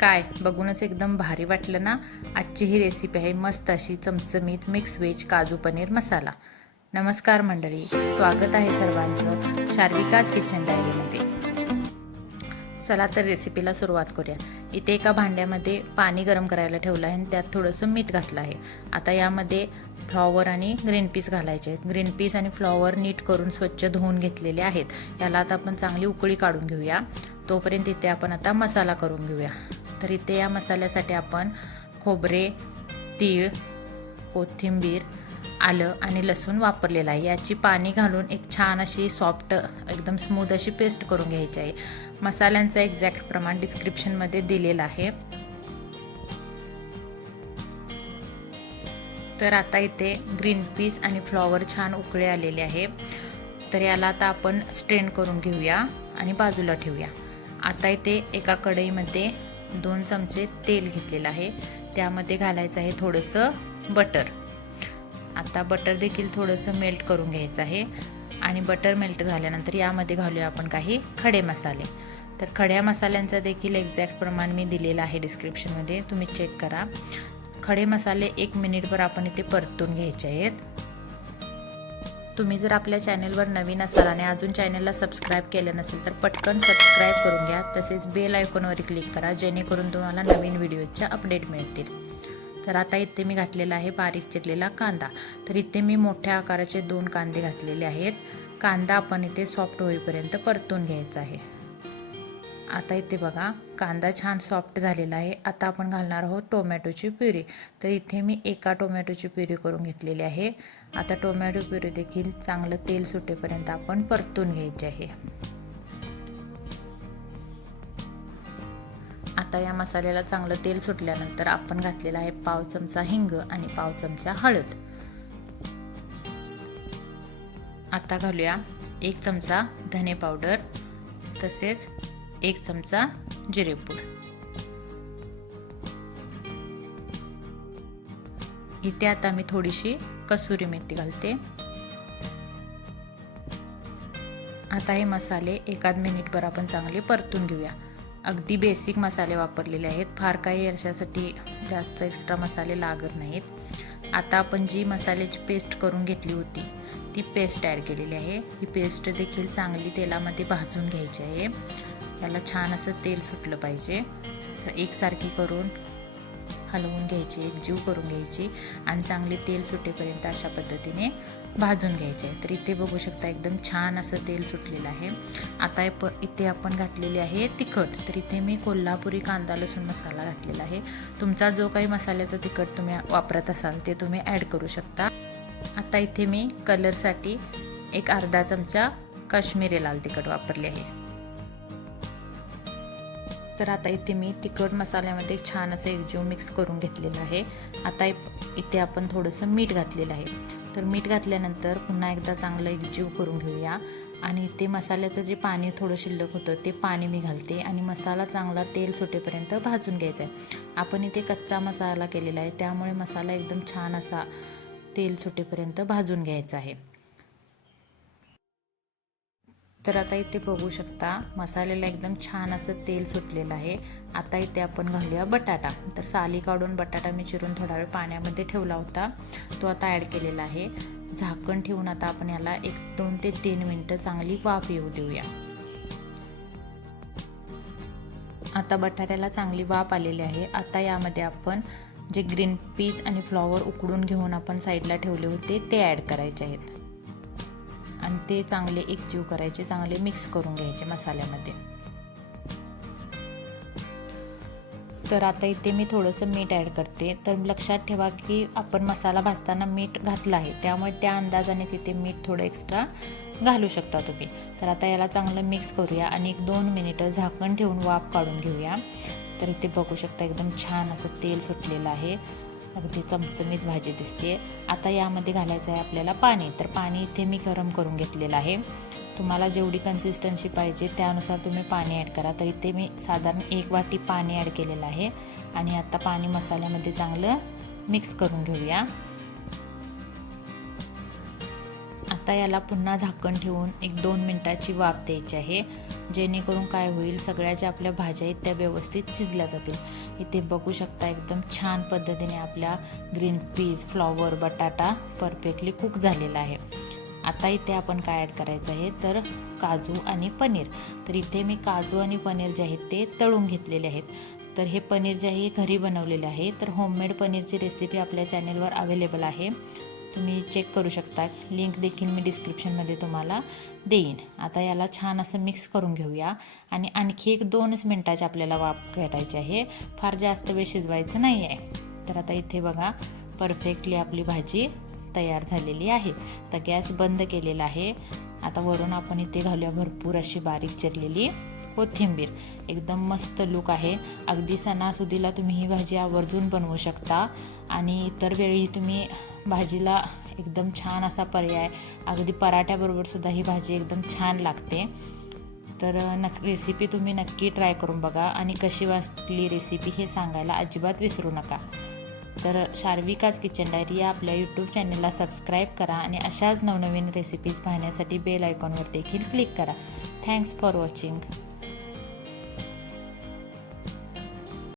काय बघूनच एकदम भारी वाटलं ना। आजची ही रेसिपी आहे मस्त अशी चमचमीत मिक्स व्हेज काजू पनीर मसाला। नमस्कार मंडळी, स्वागत आहे सर्वांचं शार्विकाज किचन डायरीमध्ये। चला तर रेसिपीला सुरुवात करूया। इथे एका भांड्यामध्ये पाणी गरम करायला ठेवलं आहे आणि त्यात थोडंसं मीठ घातलं आहे। आता यामध्ये फ्लॉवर आणि ग्रीन पीस घालायचे आहेत। ग्रीन पीस आणि फ्लॉवर नीट करून स्वच्छ धुवून घेतलेले आहेत। याला आता आपण चांगली उकळी काढून घेऊया। तोपर्यंत इथे आपण आता मसाला करून घेऊया। तर इथे या मसाल्यासाठी आपण खोबरे, तीळ, कोथिंबीर, आलं आणि लसूण वापरलेला आहे। याची पाणी घालून एक छान अशी सॉफ्ट एकदम स्मूथ अशी पेस्ट करून घ्यायची आहे। मसाल्यांचं एक्झॅक्ट प्रमाण डिस्क्रिप्शनमध्ये दिलेलं आहे। तर आता इथे ग्रीन पीस आणि फ्लॉवर छान उकळे आलेले आहे। तर याला आता आपण स्ट्रेन करून घेऊया आणि बाजूला ठेवूया। आता इथे एका कढईमध्ये 2 चमचे तेल घेतलेलं आहे। त्यामध्ये घालायचं आहे थोडंसं बटर। आता बटर देखील थोडंसं मेल्ट करून घ्यायचं आहे आणि बटर मेल्ट झाल्यानंतर यामध्ये घालूया आपण काही खडे मसाले। तर खड्या मसाल्यांचा देखील एक्झॅक्ट प्रमाण मी दिलेलं आहे डिस्क्रिप्शनमध्ये, तुम्ही चेक करा। खडे मसाले 1 मिनिटभर आपण इथे परतून घ्यायचे आहेत। तुम्ही जर आपल्या चॅनलवर नवीन असाल आणि अजून चॅनलला सबस्क्राईब केलं नसेल तर पटकन सबस्क्राईब करून घ्या। तसेच बेल आयकॉनवर क्लिक करा जेणेकरून तुम्हाला नवीन व्हिडिओचे अपडेट मिळतील। तर आता इथे मी घातलेला आहे बारीक चिरलेला कांदा। तर इथे मी मोठ्या आकाराचे 2 कांदे घातलेले आहेत। कांदा आपण इथे सॉफ्ट होईपर्यंत परतून घ्यायचा आहे। आता इथे बघा कांदा छान सॉफ्ट झालेला आहे। आता आपण घालणार आहोत टोमॅटोची प्युरी। तर इथे मी एका टोमॅटोची प्युरी करून घेतलेली आहे। आता टोमॅटो प्युरी देखील चांगलं तेल सुटेपर्यंत आपण परतून घ्यायचे आहे। आता या मसाल्याला चांगलं तेल सुटल्यानंतर आपण घातलेला आहे पाव चमचा हिंग आणि पाव चमचा हळद। आता घालूया 1 चमचा धने पावडर, तसेच 1 चमचा जिरेपूड। इथे आता मी थोडीशी कसुरी मेथी घालते। आता हे मसाले 1 मिनिटभर आपण चांगले परतून घेऊया। अगदी बेसिक मसाले वापरलेले आहेत, फार काही याच्यासाठी जास्त एक्स्ट्रा मसाले लागत नाहीत। आता आपण जी मसाल्याची पेस्ट करून घेतली होती ती पेस्ट ॲड केलेली आहे। ही पेस्ट देखील चांगली तेलामध्ये भाजून घ्यायची आहे। याला छान असं तेल सुटलं पाहिजे। तर एकसारखी करून हलवून घ्यायची, एकजीव करून घ्यायची आणि चांगले तेल सुटेपर्यंत अशा पद्धतीने भाजून घ्यायचे आहे। तर इथे बघू शकता एकदम छान असं तेल सुटलेलं आहे। आता इथे आपण घातलेले आहे तिखट। तर इथे मी कोल्हापुरी कांदा लसूण मसाला घातलेला आहे। तुमचा जो काही मसाल्याचा तिखट तुम्ही वापरत असाल ते तुम्ही ॲड करू शकता। आता इथे मी कलरसाठी एक अर्धा चमचा काश्मीरी लाल तिखट वापरले आहे। तर आता इथे मी तिखट मसाल्यामध्ये छान असं एकजीव मिक्स करून घेतलेलं आहे। आता इथे आपण थोडंसं मीठ घातलेलं आहे। तर मीठ घातल्यानंतर पुन्हा एकदा चांगलं एकजीव करून घेऊया आणि इथे मसाल्याचं जे पाणी थोडं शिल्लक होतं ते पाणी मी घालते आणि मसाला चांगला तेल सुटेपर्यंत भाजून घ्यायचा आहे। आपण इथे कच्चा मसाला केलेला आहे त्यामुळे मसाला एकदम छान असा तेल सुटेपर्यंत भाजून घ्यायचा आहे। तर आता इथे बघू शकता मसाल्याला एकदम छान असं तेल सुटलेलं आहे। आता इथे आपण घालूया बटाटा। तर साली काढून बटाटा मी चिरून थोडा वेळ पाण्यामध्ये ठेवला होता, तो आता ॲड केलेला आहे। झाकण ठेवून आता आपण याला 2 ते 3 मिनिटं चांगली वाफ येऊ देऊया। आता बटाट्याला चांगली वाफ आलेली आहे। आता यामध्ये आपण जे ग्रीन पीस आणि फ्लॉवर उकडून घेऊन आपण साईडला ठेवले होते ते ॲड करायचे आहेत आणि ते चांगले एकजीव करायचे, चांगले मिक्स करून घ्यायचे मसाल्यामध्ये। तर आता इथे मी थोडंसं मीठ ॲड करते। तर लक्षात ठेवा की आपण मसाला भाजताना मीठ घातलं आहे, त्यामुळे त्या अंदाजाने तिथे मीठ थोडं एक्स्ट्रा घालू शकता तुम्ही। तर आता याला चांगलं मिक्स करूया आणि 2 मिनिटं झाकण ठेवून वाफ काढून घेऊया। तर इथे बघू शकता एकदम छान असं तेल सुटलेलं आहे, अगदी चमचमीत भाजी दिसते। आता यामध्ये घालायचं आहे आपल्याला पाणी। तर पाणी इथे मी गरम करून घेतलेलं आहे। तुम्हाला जेवढी कन्सिस्टन्सी पाहिजे त्यानुसार तुम्ही पाणी ॲड करा। तर इथे मी साधारण 1 वाटी पाणी ॲड केलेलं आहे आणि आता पाणी मसाल्यामध्ये चांगलं मिक्स करून घेऊया। आता आता याला पुन्हा झाकण ठेवून 1-2 मिनिटाची वाफ द्यायची आहे, जेणेकरून काय होईल, सगळ्या ज्या आपल्या भाज्या आहेत त्या व्यवस्थित शिजल्या जातील. इथे बघू शकता एकदम छान पद्धतीने आपल्या ग्रीन पीस, फ्लॉवर, बटाटा परफेक्टली कुक झालेला आहे. आता इथे आपण काय ॲड करायचं आहे तर काजू आणि पनीर. तर इथे मी काजू आणि पनीर जे आहेत ते तळून घेतलेले आहेत. तर हे पनीर जे आहे घरी बनवलेले आहे. तर होममेड पनीरची रेसिपी आपल्या चॅनेलवर अवेलेबल आहे, तुम्ही चेक करू शकता. लिंक देखील मी डिस्क्रिप्शनमध्ये तुम्हाला देईन. आता याला छान असं मिक्स करून घेऊया आणि आणखी 1-2 मिनिटाची आपल्याला वाफ काढायची आहे, फार जास्त वेळ शिजवायचं नाही आहे. तर आता इथे बघा परफेक्टली आपली भाजी तयार झालेली आहे. आता गॅस बंद केलेला आहे. आता वरून आपण इथे घालूया भरपूर अशी बारीक चिरलेली कोथिंबीर. एकदम मस्त लुक आहे. अगदी सणासुदीला तुम्ही ही भाजी आवर्जून बनवू शकता आणि इतर वेळी तुम्ही भाजीला एकदम छान असा पर्याय, अगदी पराठ्याबरोबर सुद्धा ही भाजी एकदम छान लागते. तर रेसिपी तुम्ही नक्की ट्राय करून बघा आणि कशी वाटली रेसिपी हे सांगायला अजिबात विसरू नका. तर शार्विकाज किचन डायरी या आपल्या यूट्यूब चॅनलला सबस्क्राईब करा आणि अशाच नवनवीन रेसिपीज पाहण्यासाठी बेल आयकॉनवर देखील क्लिक करा. Thanks for watching.